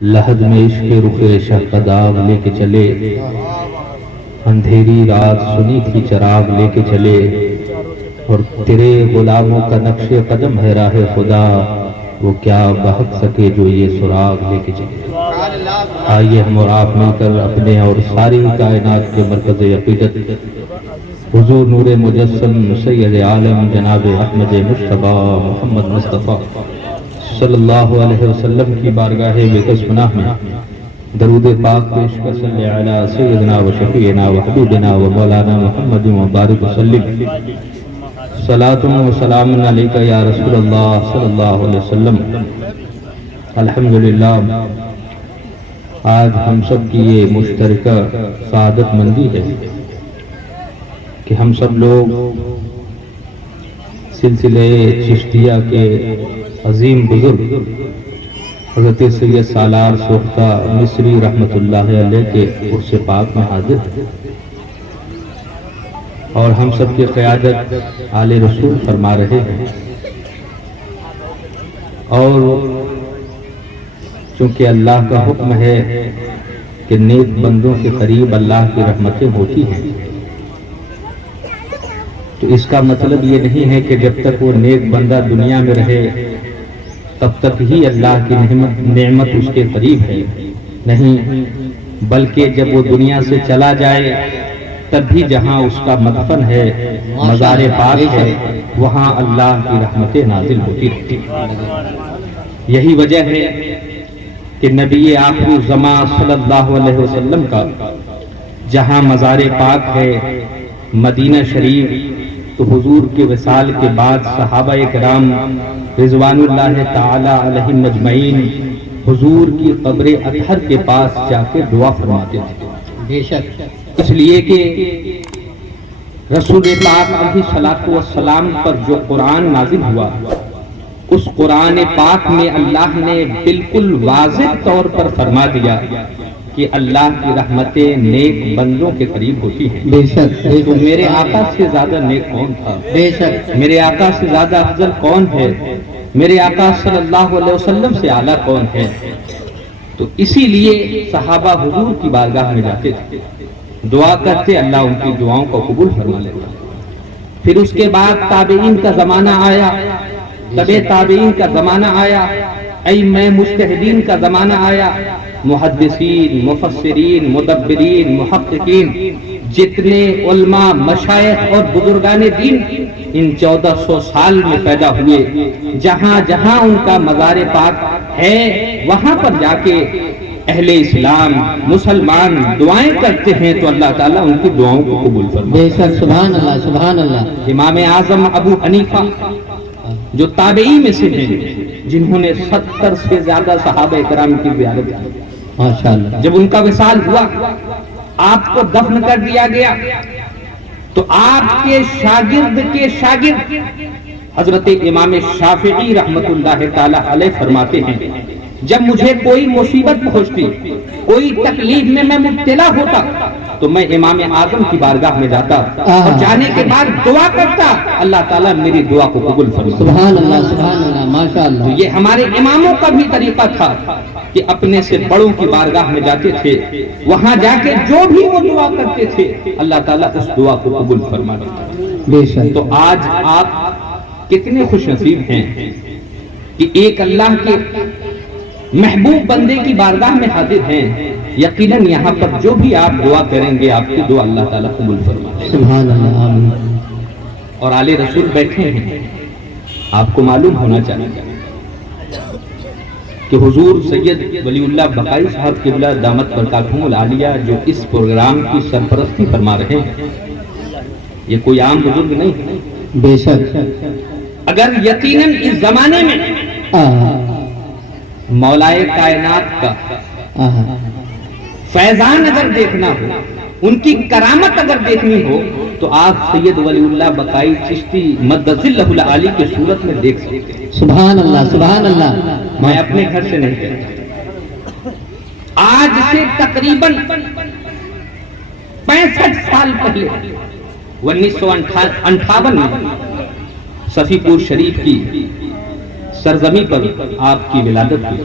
لحد میں عشق رخ شہپداغ لے کے چلے، اندھیری رات سنی تھی چراغ لے کے چلے، اور تیرے غلاموں کا نقش قدم ہے راہ خدا، وہ کیا بہت سکے جو یہ سراغ لے کے چلے۔ آئیے ہم اور آپ مل کر اپنے اور ساری کائنات کے مرکز عقیدت حضور نور مجسم سید عالم جناب احمد مصطفیٰ محمد مصطفیٰ صلی اللہ علیہ وسلم کی بارگاہ بقدس پناہ میں درود پاک پیش کر صلی علی سیدنا و شفیعنا و حبیبنا و مولانا محمد و بارک وسلم۔ صلاۃ و سلام علیک یا رسول اللہ صلی اللہ علیہ وسلم۔ الحمدللہ آج ہم سب کی یہ مشترکہ سعادت مندی ہے کہ ہم سب لوگ سلسلہ چشتیہ کے عظیم بزرگ حضرت سید سالار سوختہ مصری رحمت اللہ علیہ کے عرص پاک میں حاضر ہیں، اور ہم سب کی قیادت آل رسول فرما رہے ہیں، اور چونکہ اللہ کا حکم ہے کہ نیک بندوں کے قریب اللہ کی رحمتیں ہوتی ہیں، تو اس کا مطلب یہ نہیں ہے کہ جب تک وہ نیک بندہ دنیا میں رہے تب تک ہی اللہ کی نعمت اس کے قریب ہے، نہیں، بلکہ جب وہ دنیا سے چلا جائے تب بھی جہاں اس کا مدفن ہے، مزار پاک ہے، وہاں اللہ کی رحمتیں نازل ہوتی رہتی۔ یہی وجہ ہے کہ نبی آخر الزماں صلی اللہ علیہ وسلم کا جہاں مزار پاک ہے مدینہ شریف، تو حضور کے وصال کے بعد صحابہ کرام رضوان اللہ تعالی علیہم اجمعین حضور کی قبر اطہر کے پاس جا کے دعا فرماتے تھے، بے شک اس لیے کہ رسول پاک علیہ الصلوۃ والسلام پر جو قرآن نازل ہوا، اس قرآن پاک میں اللہ نے بالکل واضح طور پر فرما دیا کہ اللہ کی رحمتیں نیک بندوں کے قریب ہوتی ہیں۔ بے شک تو میرے آقا سے زیادہ نیک کون تھا؟ بے شک میرے آقا سے زیادہ افضل کون ہے؟ میرے آقا صلی اللہ علیہ وسلم سے اعلیٰ کون ہے؟ تو اسی لیے صحابہ حضور کی بارگاہ میں جاتے تھے، دعا کرتے، اللہ ان کی دعاؤں کو قبول فرما لیتا۔ پھر اس کے بعد تابعین کا زمانہ آیا، تبع تابعین کا زمانہ آیا، ائمہ مجتہدین کا زمانہ آیا، محدثین، مفسرین، مدبرین، محققین، جتنے علماء، مشائخ اور بزرگان دین ان 1400 سال میں پیدا ہوئے، جہاں جہاں ان کا مزار پاک ہے وہاں پر جا کے اہل اسلام مسلمان دعائیں کرتے ہیں تو اللہ تعالیٰ ان کی دعاؤں کو قبول فرماتا ہے۔ بے شک سبحان اللہ سبحان اللہ۔ امام اعظم ابو حنیفہ جو تابعی میں سے ہیں، جنہوں نے 70 سے زیادہ صحابہ کرام کی زیارت کی، ماشاءاللہ، جب ان کا وصال ہوا، آپ کو دفن کر دیا گیا، تو آپ کے شاگرد حضرت امام شافعی رحمت اللہ تعالی علیہ فرماتے ہیں، جب مجھے کوئی مصیبت پہنچتی، کوئی تکلیف میں میں مبتلا ہوتا، تو میں امام اعظم کی بارگاہ میں جاتا اور جانے کے بعد دعا کرتا، اللہ تعالیٰ میری دعا کو قبول فرماتا۔ سبحان اللہ ماشاءاللہ۔ تو یہ ہمارے اماموں کا بھی طریقہ تھا کہ اپنے سے بڑوں کی بارگاہ میں جاتے تھے، وہاں جا کے جو بھی وہ دعا کرتے تھے اللہ تعالیٰ اس دعا کو قبول فرما لیتا۔ بے شک تو آج آپ کتنے خوش نصیب ہیں کہ ایک اللہ کے محبوب بندے کی بارگاہ میں حاضر ہیں، یقیناً یہاں پر جو بھی آپ دعا کریں گے آپ کی دعا اللہ تعالیٰ قبول فرمائے۔ سبحان اللہ آمین۔ اور آل رسول بیٹھے ہیں، آپ کو معلوم ہونا چاہیے کہ حضور سید ولی اللہ بقائی صاحب قبلہ دامت برکاتہم العالیہ جو اس پروگرام کی سرپرستی فرما رہے ہیں، یہ کوئی عام بزرگ نہیں، بے شک اگر یقیناً اس زمانے میں مولائے کائنات کا فیضان اگر دیکھنا ہو، ان کی کرامت اگر دیکھنی ہو، تو آپ سید ولی اللہ بقائی چشتی مدظلہ العالی کے صورت میں دیکھ سکتے ہیں۔ سبحان اللہ سبحان اللہ۔ میں اپنے گھر سے نہیں کہتا، آج سے تقریباً 65 سال پہلے 1958 میں صفی پور شریف کی سرزمین پر آپ کی ولادت ہوئی۔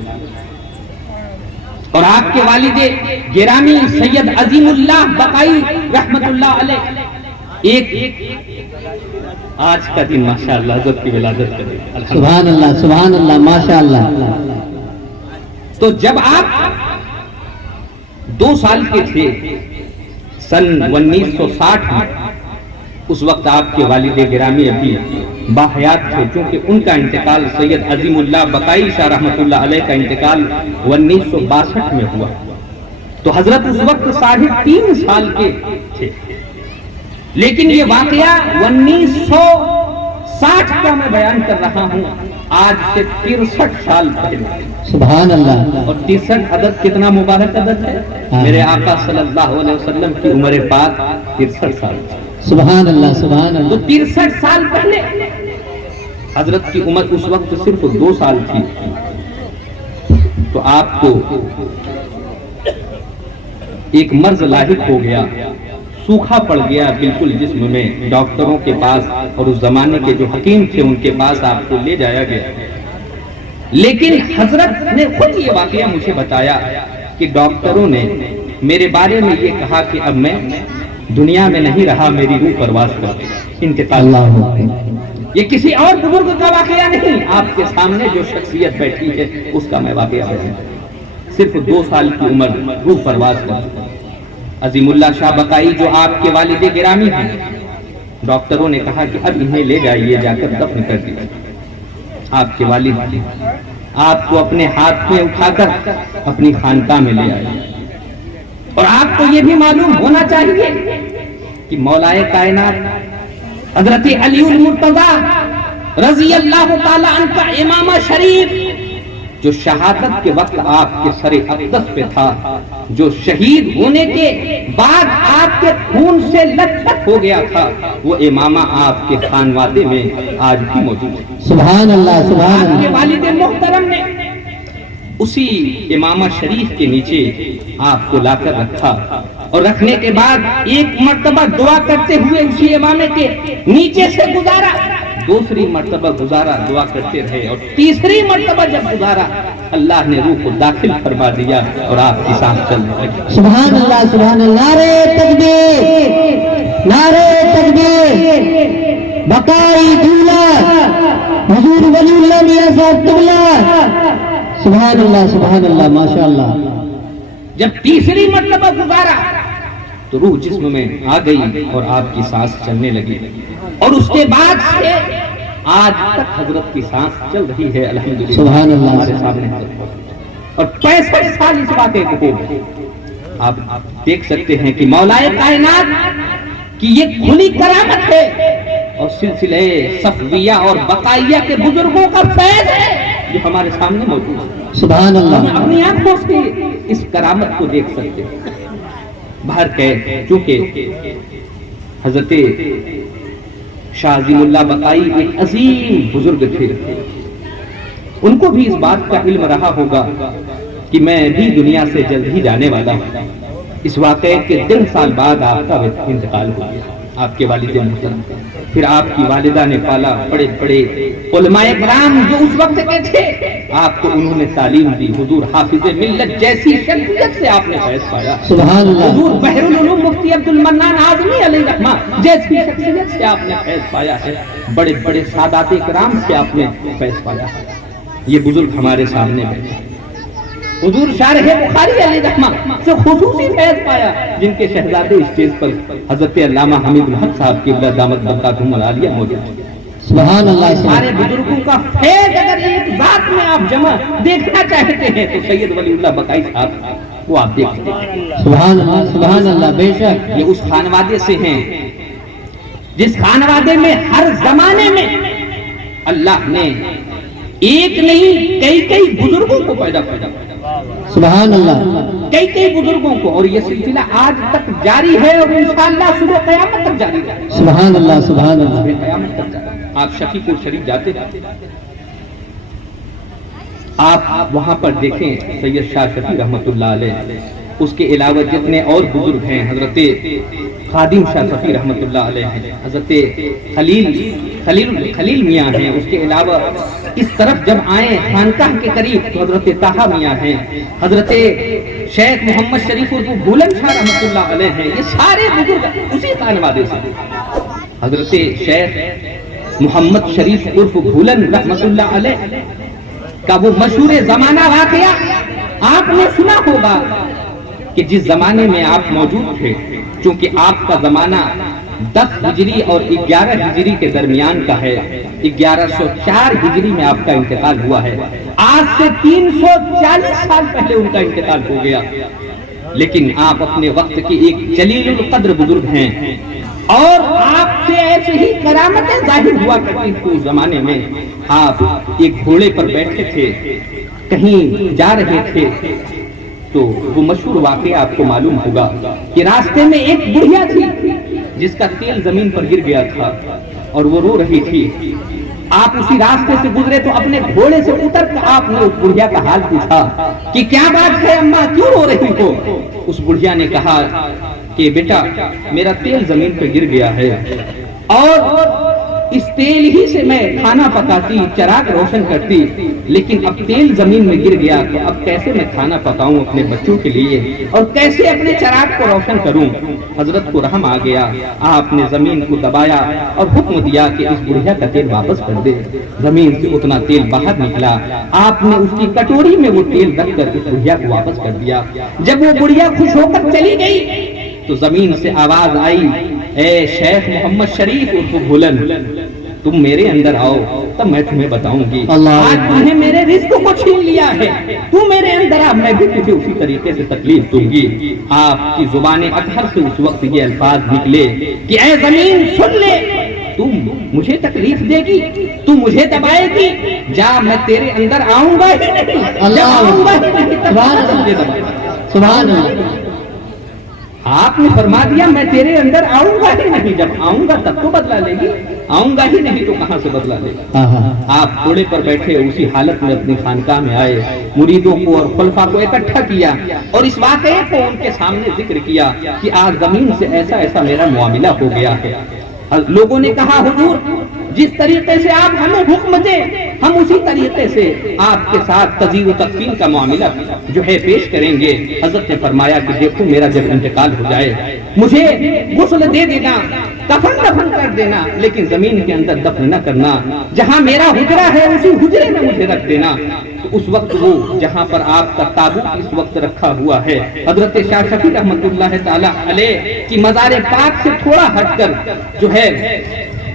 اور آپ کے والد گرامی سید عظیم اللہ بقائی رحمت اللہ علیہ ایک آج کا دن ماشاءاللہ حضرت کی ولادت کرے سبحان اللہ سبحان اللہ ماشاء اللہ. تو جب آپ 2 سال کے تھے سن 1960 میں، اس وقت آپ کے والد گرامی ابھی باحیات تھے، چونکہ ان کا انتقال سید عظیم اللہ بقائی شاہ رحمت اللہ علیہ کا انتقال 1962 میں ہوا. تو حضرت اس وقت 3.5 سال کے تھے. لیکن یہ واقعہ 1960 کا میں بیان کر رہا ہوں، آج سے 63 سال پہلے. سبحان اللہ. اور 63 عدد کتنا مبارک عدد ہے. میرے آقا صلی اللہ علیہ وسلم کی عمر پاک 63 سال. سبحان اللہ سبحان تو اللہ. 63 سال پہلے حضرت کی عمر اس وقت صرف 2 سال تھی. تو آپ کو ایک مرض لاحق ہو گیا، سوکھا پڑ گیا بالکل جسم میں. ڈاکٹروں کے پاس اور اس زمانے کے جو حکیم تھے ان کے پاس آپ کو لے جایا گیا. لیکن حضرت نے خود یہ واقعہ مجھے بتایا کہ ڈاکٹروں نے میرے بارے میں یہ کہا کہ اب میں دنیا میں نہیں رہا، میری روح پرواز کر انتقال. یہ کسی اور بزرگ کا واقعہ نہیں، آپ کے سامنے جو شخصیت بیٹھی ہے اس کا میں واقعہ بیان. صرف 2 سال کی عمر روح پرواز کر عظیم اللہ شاہ بقائی جو آپ کے والد گرامی ہیں، ڈاکٹروں نے کہا کہ اب انہیں لے جائیے، جا کر دفن کر دیجیے. آپ کے والد آپ کو اپنے ہاتھ میں اٹھا کر اپنی خانقاہ میں لے آئے. اور آپ کو یہ بھی معلوم ہونا چاہیے کہ مولائے کائنات حضرت علی المرتضی رضی اللہ تعالی عنہ کا امامہ شریف جو شہادت کے وقت آپ کے سر اقدس پہ تھا، جو شہید ہونے کے بعد آپ کے خون سے لت پت ہو گیا تھا، وہ امامہ آپ کے خانوادے میں آج بھی موجود ہے. سبحان اللہ سبحان آپ کے اللہ. والد محترم نے اسی امامہ شریف کے نیچے آپ کو لا کر رکھا، اور رکھنے کے بعد ایک مرتبہ دعا کرتے ہوئے اسی امامے کے نیچے سے گزارا، دوسری مرتبہ گزارا، دعا کرتے رہے، اور تیسری مرتبہ جب گزارا اللہ نے روح کو داخل فرما دیا اور آپ کی سانس چلنے لگی. سبحان اللہ سبحان اللہ. نعرہ تکبیر نعرہ تکبیر. بقائی دولہ حضور ولی اللہ میاں صاحب قبلہ. سبحان اللہ سبحان اللہ ماشاء اللہ. جب تیسری مرتبہ گزارا تو روح جسم میں آ گئی اور آپ کی سانس چلنے لگی، اور اس کے بعد سے آج تک حضرت کی سانس چل رہی ہے الحمدللہ. سبحان اللہ. ہمارے سامنے اور 65 سال اس واقعے کو ہو گئے. آپ دیکھ سکتے ہیں کہ مولائے کائنات کی یہ کھلی کرامت ہے، اور سلسلہ صفویہ اور بقائیہ کے بزرگوں کا فیض ہے جو ہمارے سامنے موجود ہے. سبحان ہم اللہ. اپنی آنکھوں سے اس کرامت کو دیکھ سکتے ہیں. باہر کہ چونکہ حضرت شاہ عظیم اللہ بقائی ایک عظیم بزرگ تھے، ان کو بھی اس بات کا علم رہا ہوگا کہ میں بھی دنیا سے جلد ہی جانے والا ہوں. اس واقعے کے 3 سال بعد آپ کا انتقال ہو گیا، آپ کے والد محترم. پھر آپ کی والدہ نے پالا، بڑے بڑے علماء کرام جو اس وقت کے تھے آپ کو انہوں نے تعلیم دی. حضور حافظ ملت جیسی شخصیت سے آپ نے فیض پایا. سبحان اللہ. حضور بحر العلوم مفتی عبد المنان اعظمی علیہ رحمہ جیسی شخصیت سے آپ نے فیض پایا ہے. بڑے بڑے سادات کرام سے آپ نے فیض پایا ہے. یہ بزرگ ہمارے سامنے بیٹھے. حضور شارح بخاری علیہ رحمہ سے خصوصی فیض پایا، جن کے شہزادے اسٹیج پر حضرت علامہ حمید الحق صاحب کی اللہ دامت برکاتہم العالیہ موجود ہیں. سبحان اللہ. ہمارے بزرگوں کا فیض اگر ایک ذات میں آپ جمع دیکھنا چاہتے ہیں تو سید ولی اللہ بقائی صاحب وہ آپ دیکھ سکتے. سبحان اللہ سبحان اللہ. بے شک یہ اس خانوادے سے ہیں جس خانوادے میں ہر زمانے میں اللہ نے ایک نہیں کئی بزرگوں کو پیدا کیا. سبحان اللہ. کئی بزرگوں کو، اور یہ سلسلہ آج تک جاری ہے اور انشاءاللہ صبح قیامت تک جاری رہے. سبحان اللہ سبحان اللہ. صبح قیامت تک جاری. آپ شفیع پور شریف جاتے ہیں، آپ وہاں پر دیکھیں سید شاہ شفیع رحمت اللہ علیہ، اس کے علاوہ جتنے اور بزرگ ہیں، حضرت خادم شاہ صفی رحمۃ اللہ علیہ ہیں، حضرت خلیل میاں ہیں، اس کے علاوہ اس طرف جب آئیں خانقاہ کے قریب تو حضرت طاہا میاں ہیں، حضرت شیخ محمد شریف عرف بھولن شاہ رحمۃ اللہ علیہ ہیں، یہ سارے بزرگ اسی خانوادے سے۔ حضرت شیخ محمد شریف عرف بھولن رحمۃ اللہ علیہ کا وہ مشہور زمانہ واقعہ آپ نے سنا ہوگا کہ جس زمانے میں آپ موجود تھے، چونکہ آپ کا زمانہ 10 ہجری اور 11 ہجری کے درمیان کا ہے، 1104 ہجری میں آپ کا انتقال ہوا ہے، آج سے 340 سال پہلے ان کا انتقال ہو گیا، لیکن آپ اپنے وقت کے ایک جلیل القدر بزرگ ہیں، اور آپ سے ایسے ہی کرامتیں ظاہر ہوا کرتی تھی۔ اس زمانے میں آپ ایک گھوڑے پر بیٹھے تھے، کہیں جا رہے تھے، تو وہ مشہور واقعہ آپ کو معلوم ہوگا کہ راستے میں ایک بڑھیا تھی جس کا تیل زمین پر گر گیا تھا اور وہ رو رہی تھی۔ آپ اسی راستے سے گزرے تو اپنے گھوڑے سے اتر کر آپ نے اس بڑھیا کا حال پوچھا کہ کیا بات ہے اماں، کیوں رو رہی ہو؟ اس بڑھیا نے کہا کہ بیٹا میرا تیل زمین پہ گر گیا ہے، اور اس تیل ہی سے میں کھانا پکاتی، چراغ روشن کرتی، لیکن اب تیل زمین میں گر گیا تو اب کیسے میں کھانا پکاؤں اپنے بچوں کے لیے، اور کیسے اپنے چراغ کو روشن کروں؟ حضرت کو رحم آ گیا، آپ نے زمین کو دبایا اور حکم دیا کہ اس بڑھیا کا تیل واپس کر دے۔ زمین سے اتنا تیل باہر نکلا، آپ نے اس کی کٹوری میں وہ تیل رکھ کر اس بڑھیا کو واپس کر دیا۔ جب وہ بڑھیا خوش ہو کر چلی گئی تو زمین سے آواز آئی، اے شیخ محمد شریف عرف بھولن، تم میرے اندر آؤ تب میں تمہیں بتاؤں گی۔ آج تم نے میرے رزق کو چھین لیا ہے، تو میرے اندر آ، میں بھی تجھے اسی طریقے سے تکلیف دوں گی۔ آپ کی زبان اطہر سے اس وقت یہ الفاظ نکلے کہ اے زمین سن لے، تم مجھے تکلیف دے گی، تو مجھے دبائے گی، جا میں تیرے اندر آؤں گا ہی نہیں، جب آؤں گا ہی نہیں تب مجھے دبائے گا۔ سبحان اللہ۔ آپ نے فرما دیا میں تیرے اندر آؤں گا ہی نہیں، جب آؤں گا تب تو بدلا لے گی، آؤں گا ہی نہیں تو کہاں سے بدلا لے گا۔ آپ گھوڑے پر بیٹھے اسی حالت میں اپنی خانقاہ میں آئے، مریدوں کو اور خلفاء کو اکٹھا کیا اور اس واقعے کو ان کے سامنے ذکر کیا کہ آج زمین سے ایسا ایسا میرا معاملہ ہو گیا ہے۔ لوگوں نے کہا حضور جس طریقے سے آپ ہمیں حکم دیں ہم اسی طریقے سے آپ کے ساتھ تزیین و تکفین کا معاملہ جو ہے پیش کریں گے۔ حضرت نے فرمایا کہ دیکھو میرا جب انتقال ہو جائے مجھے غسل دے دینا، کفن دفن کر دینا، لیکن زمین کے اندر دفن نہ کرنا، جہاں میرا حجرہ ہے اسی حجرے میں مجھے رکھ دینا۔ تو اس وقت وہ جہاں پر آپ کا تابوت اس وقت رکھا ہوا ہے، حضرت شاہ شفیع رحمۃ اللہ تعالی علیہ کی مزار پاک سے تھوڑا ہٹ کر جو ہے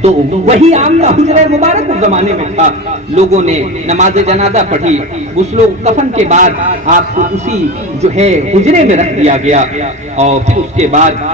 تو وہی آپ کا حجرہ مبارک اس زمانے میں تھا۔ لوگوں نے نماز جنازہ پڑھی، غسل و کفن کے بعد آپ کو اسی جو ہے حجرے میں رکھ دیا گیا، اور پھر اس کے بعد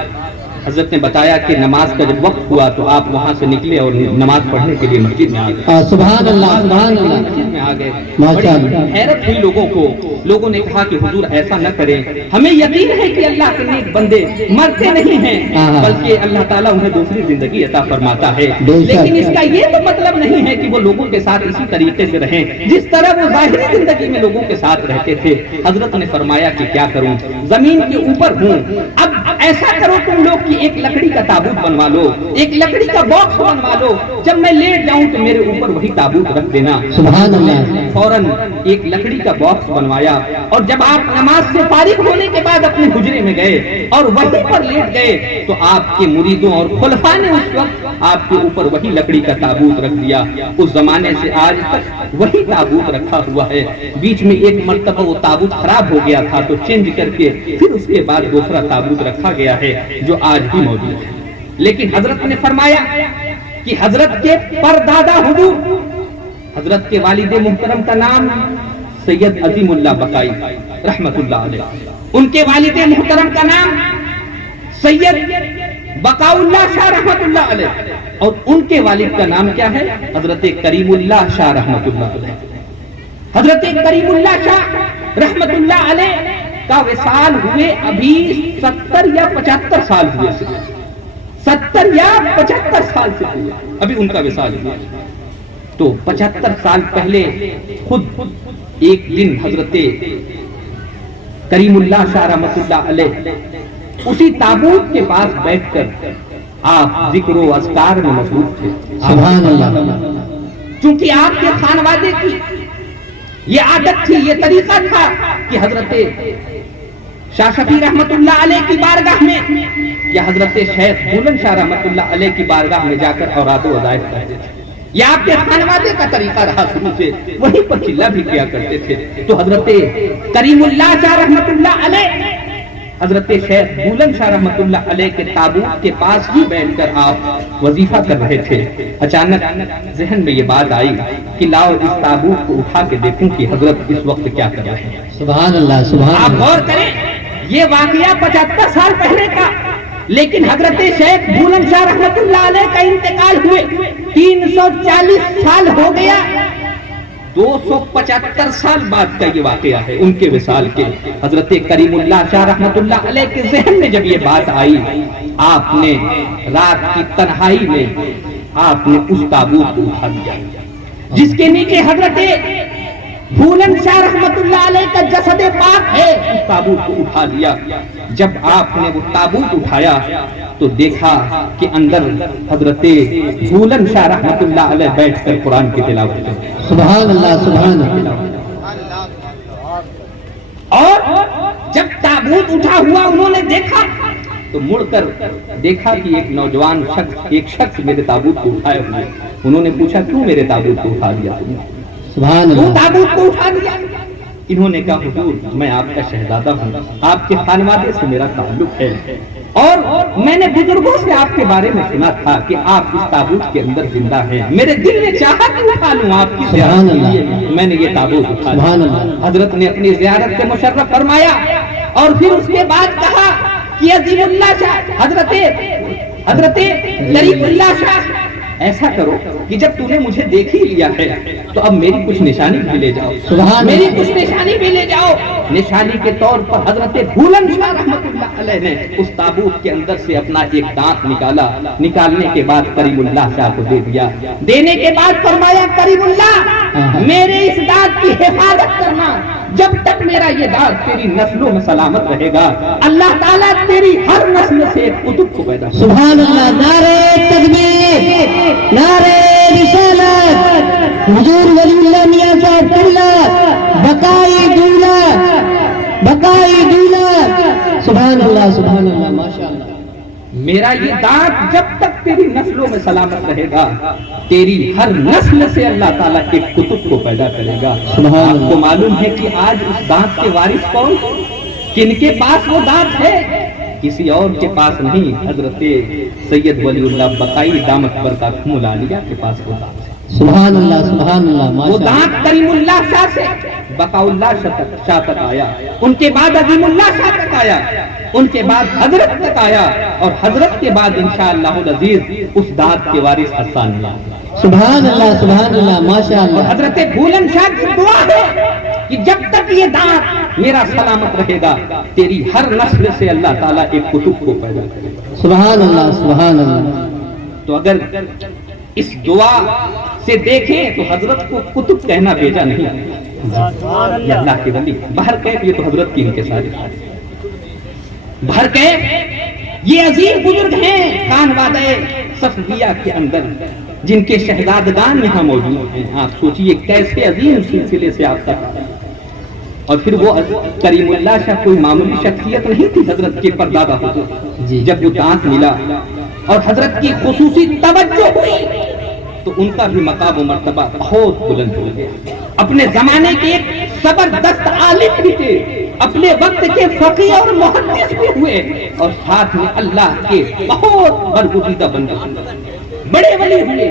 حضرت نے بتایا کہ نماز کا جب وقت ہوا تو آپ وہاں سے نکلے اور نماز پڑھنے کے لیے مسجد میں آ گئے۔ سبحان اللہ، سبحان اللہ، مسجد میں آ گئے۔ ماشاء اللہ۔ حیرت ہوئی لوگوں کو، لوگوں نے کہا کہ حضور ایسا نہ کریں، ہمیں یقین ہے کہ اللہ کے نیک بندے مرتے نہیں ہیں بلکہ اللہ تعالیٰ انہیں دوسری زندگی عطا فرماتا ہے، لیکن اس کا یہ تو مطلب نہیں ہے کہ وہ لوگوں کے ساتھ اسی طریقے سے رہیں جس طرح وہ ظاہری زندگی میں لوگوں کے ساتھ رہتے تھے۔ حضرت نے فرمایا کہ کیا کروں، زمین کے اوپر ہوں، اب ایسا کرو تم لوگ ایک لکڑی کا تابوت بنوا لو، ایک لکڑی کا باکس بنوا لو، جب میں لیٹ جاؤں تو میرے اوپر وہی تابوت رکھ دینا۔ سبحان اللہ۔ فوراً ایک لکڑی کا باکس بنوایا، اور جب آپ نماز سے فارغ ہونے کے بعد اپنے حجرے میں گئے اور وہیں پر لیٹ گئے تو آپ کے مریدوں اور خلفاء نے اس وقت آپ کے اوپر وہی لکڑی کا تابوت رکھ دیا۔ اس زمانے سے آج تک وہی تابوت رکھا ہوا ہے۔ بیچ میں ایک مرتبہ وہ تابوت خراب ہو گیا تھا تو چینج کر کے پھر اس کے بعد دوسرا تابوت رکھا گیا ہے جو آج بھی موجود ہے۔ لیکن حضرت نے فرمایا کہ حضرت کے پردادا حضور، حضرت کے والد محترم کا نام سید عظیم اللہ بقائی رحمت اللہ علیہ، ان کے والد محترم کا نام سید بقاء اللہ شاہ رحمت اللہ علیہ، اور ان کے والد کا نام کیا ہے؟ حضرت کریم اللہ شاہ رحمت اللہ علیہ۔ حضرت کریم اللہ شاہ رحمت اللہ علیہ کا وصال ہوئے ابھی 70 یا 75 سال ہوئے، 70 یا 75 سال سے ہوئے ابھی ان کا وصال ہوا۔ تو 75 سال پہلے خود ایک دن حضرت کریم اللہ شاہ رحمت اللہ علیہ اسی تابوت کے پاس بیٹھ کر آپ ذکر و اذکار میں مصروف تھے. سبحان اللہ. چونکہ آپ کے خانوادے کی یہ عادت تھی، یہ طریقہ تھا کہ حضرت شاہ شفیع رحمت اللہ علیہ کی بارگاہ میں یا حضرت شیخ بلند شاہ رحمت اللہ علیہ کی بارگاہ میں جا کر اوراد و وظائف کرتے تھے. یہ آپ کے خانوادے کا طریقہ رہا شروع سے، وہیں پر چلہ بھی کیا کرتے تھے. تو حضرت کریم اللہ شاہ رحمت اللہ علیہ، حضرت شیخ بلند شاہ رحمت اللہ علیہ کے تابوت کے پاس ہی بیٹھ کر آپ وظیفہ کر رہے تھے. اچانک ذہن میں یہ بات آئی کہ لاؤ اس تابوت کو اٹھا کے دیکھوں کہ حضرت اس وقت کیا کر رہے ہیں. سبحان اللہ. سبحان آپ اللہ. غور کریں، یہ واقعہ 75 سال پہلے کا، لیکن حضرت شیخ بلند شاہ رحمت اللہ علیہ کا انتقال ہوئے 340 سال ہو گیا. 275 سال بعد کا یہ واقعہ ہے ان کے وصال کے. حضرت کریم اللہ شاہ رحمت اللہ علیہ کے ذہن میں جب یہ بات آئی، آپ نے رات کی تنہائی میں آپ نے اس تابوت کو اٹھا دیا جس کے نیچے حضرت بلند شاہ رحمت اللہ علیہ کا جسد پاک ہے. اس تابوت کو اٹھا لیا. جب آپ نے وہ تابوت اٹھایا تو دیکھا کہ اندر حضرت بلند شاہ رحمت اللہ علیہ بیٹھ کر قرآن کی تلاوت کرتے ہیں. سبحان اللہ. سبحان اللہ. اور جب تابوت اٹھا ہوا انہوں نے دیکھا تو مڑ کر دیکھا کہ ایک نوجوان شخص، ایک شخص میرے تابوت کو اٹھائے ہوئے. انہوں نے پوچھا کیوں میرے تابوت کو اٹھا دیا تم نے؟ سبحان کیوں اللہ. تابوت کو اٹھا دیا؟ انہوں نے کہا حضور میں آپ کا شہزادہ ہوں، آپ کے خانوادے سے میرا تعلق ہے، اور میں نے بزرگوں سے آپ کے بارے میں سنا تھا کہ آپ اس تابوت کے اندر زندہ ہیں. میرے دل نے چاہا کہ اٹھا لوں آپ کی زیارت کے لیے، میں نے یہ تابوت اٹھا سبحان لیا. اللہ. حضرت نے اپنی زیارت سے مشرف فرمایا اور پھر اس کے بعد کہا کہ عظیم اللہ شاہ، حضرت کریم اللہ شاہ، ایسا کرو کہ جب تم نے مجھے دیکھ ہی لیا ہے تو اب میری کچھ نشانی بھی لے جاؤ. سبحان میری اللہ. کچھ نشانی بھی لے جاؤ. نشانی کے طور پر حضرت بلند شاہ رحمت اللہ علیہ نے اس تابوت کے اندر سے اپنا ایک دانت نکالا. نکالنے کے بعد کریم اللہ شاہ کو دے دیا. دینے کے بعد فرمایا کریم اللہ میرے اس دانت کی حفاظت کرنا، جب تک میرا یہ دانت تیری نسلوں میں سلامت رہے گا اللہ تعالیٰ تیری ہر نسل سے ایک قطب کو پیدا کرے گا. سبحان اللہ. نعرہ تکبیر، نعرہ رسالت، حضور ولی اللہ میاں صاحب قبلہ بقائی دولہ، بقائی دولہ. سبحان اللہ. سبحان اللہ. ماشاء اللہ. میرا یہ دانت جب تک تیری نسلوں میں سلامت رہے گا تیری ہر نسل سے اللہ تعالیٰ ایک قطب کو پیدا کرے گا. سبحان آپ اللہ. کو معلوم ہے کہ آج اس دانت کے وارث کون، کن کے پاس وہ دانت ہے؟ کسی اور کے پاس نہیں، حضرت سید ولی اللہ بقائی دامت برکاتہم العالیہ کے پاس وہ دانت ہے. سبحان اللہ. سبحان اللہ. وہ ماشاء اللہ. دانت کریم اللہ شاہ سے بقاء اللہ شاہ تک آیا، ان کے بعد عظیم اللہ شاہ تک آیا، ان کے بعد حضرت تک آیا، اور حضرت کے بعد انشاءاللہ العزیز اس دانت کے وارث حسان اللہ. سبحان اللہ. سبحان اللہ. ماشاء اور اللہ. حضرت بلند شاہ کی دعا ہے کہ جب تک یہ دانت میرا سلامت رہے گا تیری ہر نسل سے اللہ تعالیٰ ایک قطب کو پیدا کرے گا. سبحان اللہ. سبحان اللہ. تو اگر اس دعا سے دیکھیں تو حضرت کو قطب کہنا بیجا نہیں، یہ اللہ کے ولی. بہر کیف یہ تو حضرت کی انکساری ہے. بہر کیف یہ عظیم بزرگ ہیں خانوادہ صفویہ کے اندر جن کے شہزادگان یہاں موجود ہیں. آپ سوچئے کیسے عظیم سلسلے سے آپ تک. اور پھر وہ کریم اللہ شاہ کوئی معمولی شخصیت نہیں تھی حضرت کے پردادا حضور. جب وہ دانت ملا اور حضرت کی خصوصی توجہ ہوئی تو ان کا بھی مقام و مرتبہ بہت بلند ہو گیا. اپنے زمانے کے ایک زبردست عالم بھی تھے، اپنے وقت کے فقیہ اور محدث بھی ہوئے، اور ساتھ میں اللہ کے بہت برگزیدہ بندے بڑے ولی ہوئے.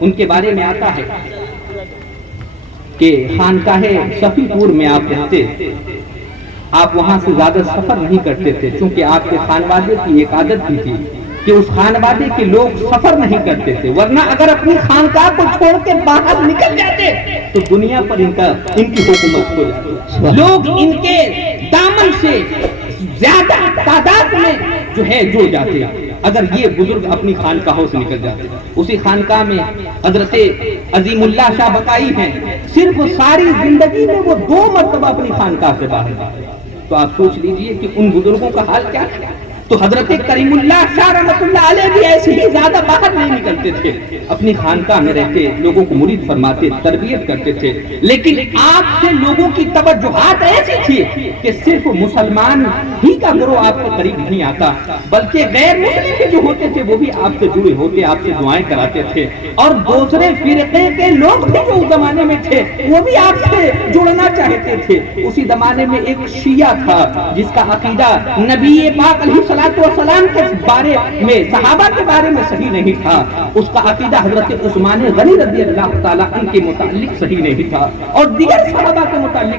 ان کے بارے میں آتا ہے کہ خانقاہ صفی پور میں آپ رہتے، آپ وہاں سے زیادہ سفر نہیں کرتے تھے چونکہ آپ کے خانوادے کی ایک عادت بھی تھی کہ اس خانوادے کے لوگ سفر نہیں کرتے تھے، ورنہ اگر اپنی خانقاہ کو چھوڑ کے باہر نکل جاتے تو دنیا پر ان کی حکومت ہو جاتی. لوگ ان کے دامن سے زیادہ تعداد میں جو ہے جڑ جاتے اگر یہ بزرگ اپنی خانقاہوں سے نکل جاتے. اسی خانقاہ میں حضرت عظیم اللہ شاہ بقائی ہیں، صرف ساری زندگی میں وہ 2 مرتبہ اپنی خانقاہ سے باہر آئے. تو آپ سوچ لیجئے کہ ان بزرگوں کا حال کیا تھا۔ تو حضرت کریم اللہ شاہ رحمۃ اللہ علیہ بھی ایسے ہی زیادہ باہر نہیں نکلتے تھے، اپنی خانقاہ میں رہتے، لوگوں کو مرید فرماتے، تربیت کرتے تھے، لیکن آپ سے لوگوں کی توجہات ایسی تھی کہ صرف مسلمان ہی کا گروہ آپ کے قریب نہیں آتا، بلکہ غیر مسلم کے جو ہوتے تھے وہ بھی آپ سے جڑے ہوتے، آپ سے دعائیں کراتے تھے، اور دوسرے فرقے کے لوگ بھی جو اس زمانے میں تھے وہ بھی آپ سے جڑنا چاہتے تھے۔ اسی زمانے میں ایک شیعہ تھا جس کا عقیدہ نبی پاک علیہ والسلام کے بارے میں، صحابہ کے بارے میں صحیح نہیں تھا، اس کا عقیدہ حضرت عثمان غنی رضی اللہ تعالیٰ عنہ کے متعلق صحیح نہیں تھا، اور دیگر صحابہ کے متعلق